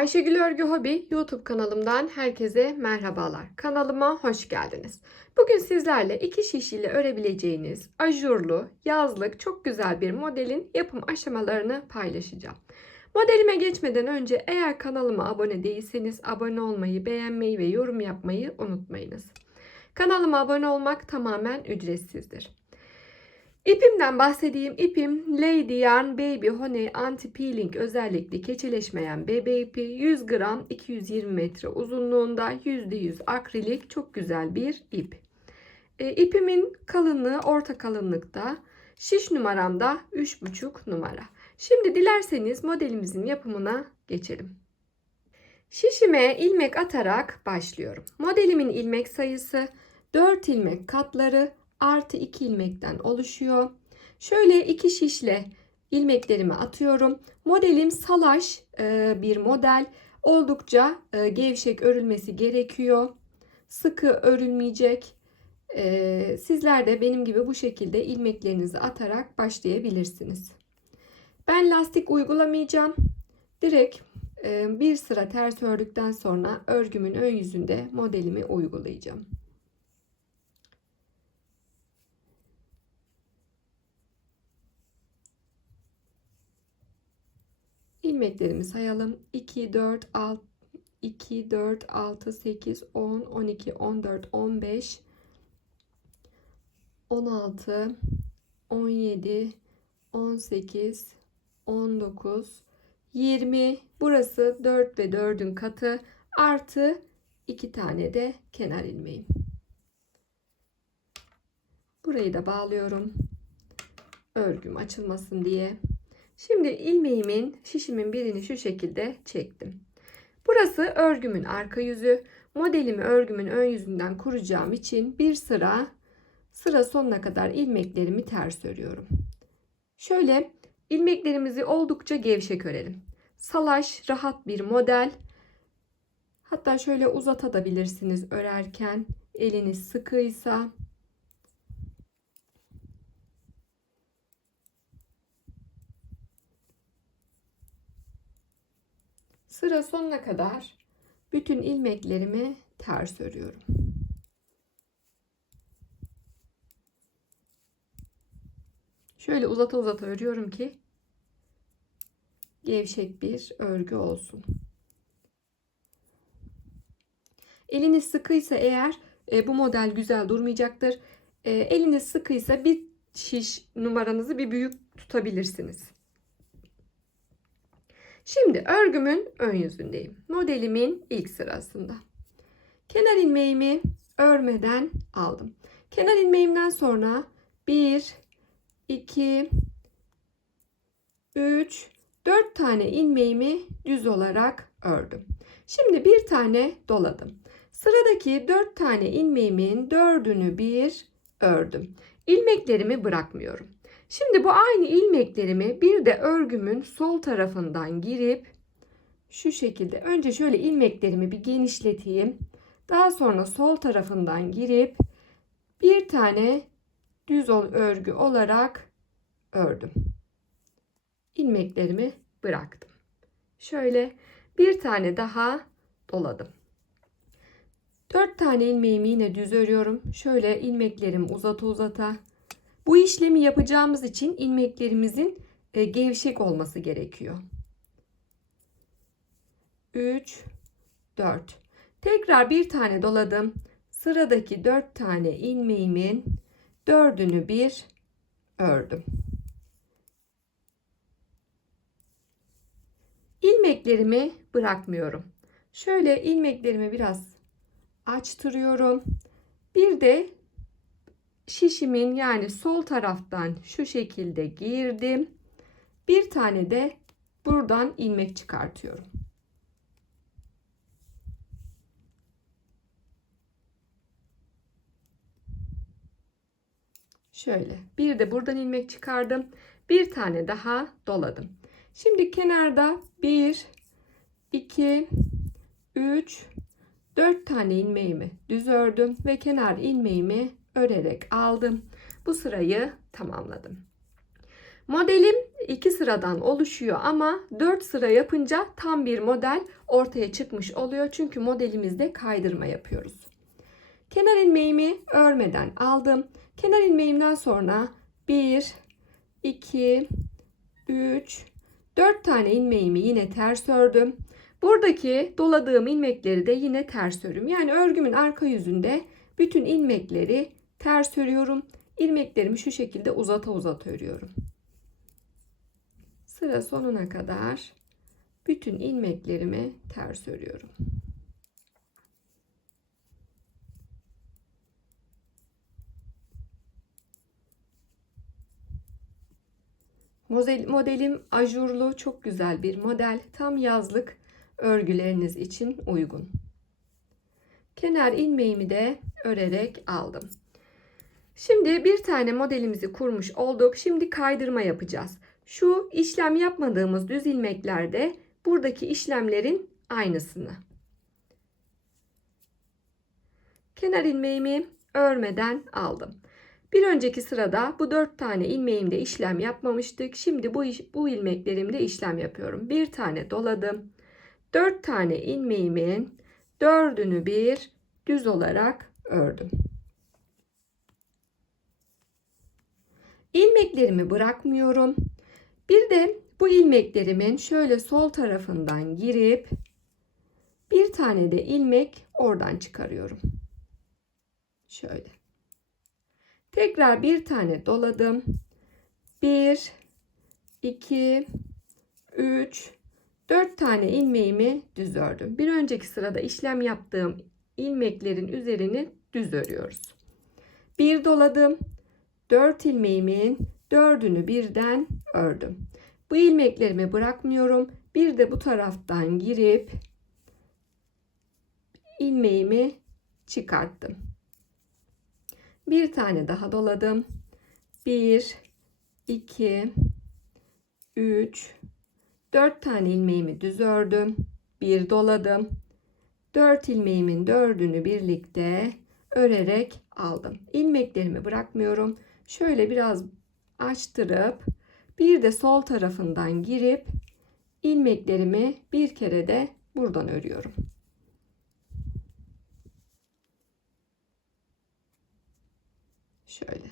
Ayşegül Örgü Hobi YouTube kanalımdan herkese merhabalar. Kanalıma hoş geldiniz. Bugün sizlerle iki şiş ile örebileceğiniz ajurlu, yazlık çok güzel bir modelin yapım aşamalarını paylaşacağım. Modelime geçmeden önce eğer kanalıma abone değilseniz abone olmayı, beğenmeyi ve yorum yapmayı unutmayınız. Kanalıma abone olmak tamamen ücretsizdir. İpimden bahsedeyim. İpim Lady Yarn Baby Honey Anti Peeling özellikli keçeleşmeyen bebe ipi 100 gram 220 metre uzunluğunda %100 akrilik çok güzel bir ip. E, ipimin kalınlığı orta kalınlıkta. Şiş numaramda 3,5 numara. Şimdi dilerseniz modelimizin yapımına geçelim. Şişime ilmek atarak başlıyorum. Modelimin ilmek sayısı 4 ilmek katları artı 2 ilmekten oluşuyor. Şöyle iki şişle ilmeklerimi atıyorum. Modelim salaş e, bir model. Oldukça e, gevşek örülmesi gerekiyor. Sıkı örülmeyecek. E, sizler de benim gibi bu şekilde ilmeklerinizi atarak başlayabilirsiniz. Ben lastik uygulamayacağım. Direkt bir sıra ters ördükten sonra örgümün ön yüzünde modelimi uygulayacağım. İlmeklerimi sayalım. 2, 4, 6, 2, 4, 6, 8, 10, 12, 14, 15, 16, 17, 18, 19, 20. Burası 4 ve 4'ün katı artı 2 tane de kenar ilmeğim. Burayı da bağlıyorum. Örgüm açılmasın diye. Şimdi ilmeğimin şişimin birini şu şekilde çektim. Burası örgümün arka yüzü. Modelimi örgümün ön yüzünden kuracağım için bir sıra sıra sonuna kadar ilmeklerimi ters örüyorum. Şöyle ilmeklerimizi oldukça gevşek örelim. Salaş rahat bir model. Hatta şöyle uzatabilirsiniz örerken eliniz sıkıysa. Sıra sonuna kadar bütün ilmeklerimi ters örüyorum. Şöyle uzata uzata örüyorum ki gevşek bir örgü olsun. Eliniz sıkıysa eğer e, bu model güzel durmayacaktır. E, eliniz sıkıysa bir şiş numaranızı bir büyük tutabilirsiniz. Şimdi örgümün ön yüzündeyim. Modelimin ilk sırasında. Kenar ilmeğimi örmeden aldım. Kenar ilmeğimden sonra 1, 2, 3, 4 tane ilmeğimi düz olarak ördüm. Şimdi bir tane doladım. Sıradaki 4 tane ilmeğimin dördünü bir ördüm. İlmeklerimi bırakmıyorum. Şimdi bu aynı ilmeklerimi bir de örgümün sol tarafından girip şu şekilde önce şöyle ilmeklerimi bir genişleteyim. Daha sonra sol tarafından girip bir tane düz örgü olarak ördüm. İlmeklerimi bıraktım. Şöyle bir tane daha doladım. 4 tane ilmeğimi yine düz örüyorum. Şöyle ilmeklerimi uzata uzata bu işlemi yapacağımız için ilmeklerimizin e, gevşek olması gerekiyor. 3 4 Tekrar bir tane doladım. Sıradaki 4 tane ilmeğimin dördünü bir ördüm. İlmeklerimi bırakmıyorum. Şöyle ilmeklerimi biraz açtırıyorum. Bir de şişimin yani sol taraftan şu şekilde girdim. Bir tane de buradan ilmek çıkartıyorum. Şöyle bir de buradan ilmek çıkardım. Bir tane daha doladım. Şimdi kenarda 1 2 3 4 tane ilmeğimi düz ördüm ve kenar ilmeğimi örerek aldım. Bu sırayı tamamladım. Modelim iki sıradan oluşuyor ama 4 sıra yapınca tam bir model ortaya çıkmış oluyor. Çünkü modelimizde kaydırma yapıyoruz. Kenar ilmeğimi örmeden aldım. Kenar ilmeğimden sonra 1, 2, 3, 4 tane ilmeğimi yine ters ördüm. Buradaki doladığım ilmekleri de yine ters örüyorum. Yani örgümün arka yüzünde bütün ilmekleri ters örüyorum. İlmeklerimi şu şekilde uzata uzata örüyorum. Sıra sonuna kadar bütün ilmeklerimi ters örüyorum. Modelim ajurlu, çok güzel bir model. Tam yazlık örgüleriniz için uygun. Kenar ilmeğimi de örerek aldım. Şimdi bir tane modelimizi kurmuş olduk. Şimdi kaydırma yapacağız. Şu işlem yapmadığımız düz ilmeklerde buradaki işlemlerin aynısını. Kenar ilmeğimi örmeden aldım. Bir önceki sırada bu dört tane ilmeğimde işlem yapmamıştık. Şimdi bu, iş, bu ilmeklerimde işlem yapıyorum. Bir tane doladım. Dört tane ilmeğimin dördünü bir düz olarak ördüm. İlmeklerimi bırakmıyorum. Bir de bu ilmeklerimin şöyle sol tarafından girip bir tane de ilmek oradan çıkarıyorum. Şöyle. Tekrar bir tane doladım. 1 2 3 4 tane ilmeğimi düz ördüm. Bir önceki sırada işlem yaptığım ilmeklerin üzerini düz örüyoruz. Bir doladım. 4 ilmeğimin dördünü birden ördüm. Bu ilmeklerimi bırakmıyorum. Bir de bu taraftan girip ilmeğimi çıkarttım. Bir tane daha doladım. 1 2 3 4 tane ilmeğimi düz ördüm. Bir doladım. 4 ilmeğimin dördünü birlikte örerek aldım. İlmeklerimi bırakmıyorum. Şöyle biraz açtırıp bir de sol tarafından girip ilmeklerimi bir kere de buradan örüyorum. Şöyle.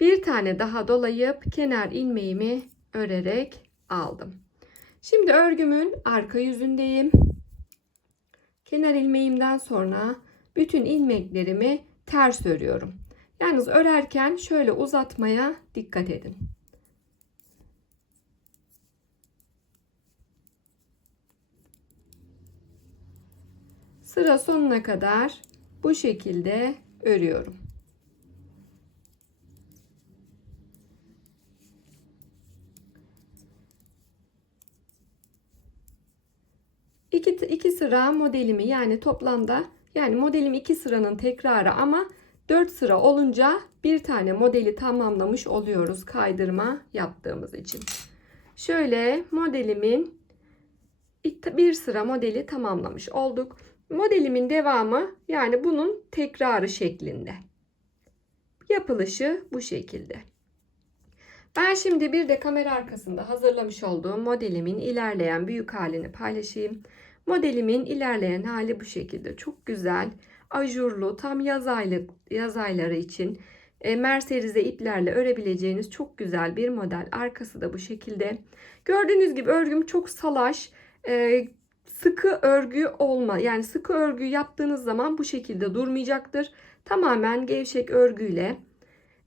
Bir tane daha dolayıp kenar ilmeğimi örerek aldım. Şimdi örgümün arka yüzündeyim. Kenar ilmeğimden sonra bütün ilmeklerimi ters örüyorum. Yalnız örerken şöyle uzatmaya dikkat edin. Sıra sonuna kadar bu şekilde örüyorum. İki, iki sıra modelimi yani toplamda yani modelim iki sıranın tekrarı ama 4 sıra olunca bir tane modeli tamamlamış oluyoruz kaydırma yaptığımız için. Şöyle modelimin bir sıra modeli tamamlamış olduk. Modelimin devamı yani bunun tekrarı şeklinde. Yapılışı bu şekilde. Ben şimdi bir de kamera arkasında hazırlamış olduğum modelimin ilerleyen büyük halini paylaşayım. Modelimin ilerleyen hali bu şekilde. Çok güzel, ajurlu, tam yaz, aylık, yaz ayları için e, merserize iplerle örebileceğiniz çok güzel bir model. Arkası da bu şekilde. Gördüğünüz gibi örgüm çok salaş, e, sıkı örgü olma. Yani sıkı örgü yaptığınız zaman bu şekilde durmayacaktır. Tamamen gevşek örgüyle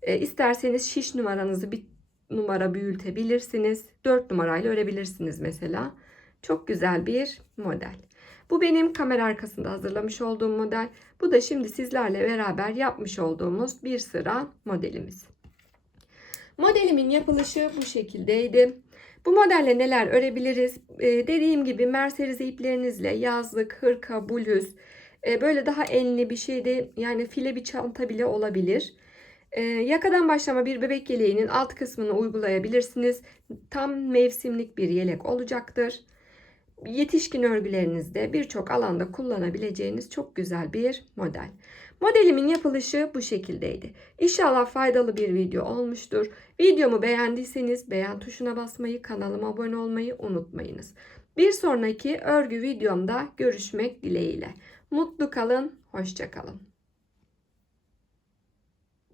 e, isterseniz şiş numaranızı bir numara büyütebilirsiniz. 4 numarayla örebilirsiniz mesela. Çok güzel bir model. Bu benim kamera arkasında hazırlamış olduğum model. Bu da şimdi sizlerle beraber yapmış olduğumuz bir sıra modelimiz. Modelimin yapılışı bu şekildeydi. Bu modelle neler örebiliriz? Ee, dediğim gibi merserize iplerinizle yazlık, hırka, bluz, e, böyle daha enli bir şeyde yani file bir çanta bile olabilir. E, yakadan başlama bir bebek yeleğinin alt kısmını uygulayabilirsiniz. Tam mevsimlik bir yelek olacaktır. Yetişkin örgülerinizde birçok alanda kullanabileceğiniz çok güzel bir model. Modelimin yapılışı bu şekildeydi. İnşallah faydalı bir video olmuştur. Videomu beğendiyseniz beğen tuşuna basmayı, kanalıma abone olmayı unutmayınız. Bir sonraki örgü videomda görüşmek dileğiyle. Mutlu kalın, hoşça kalın.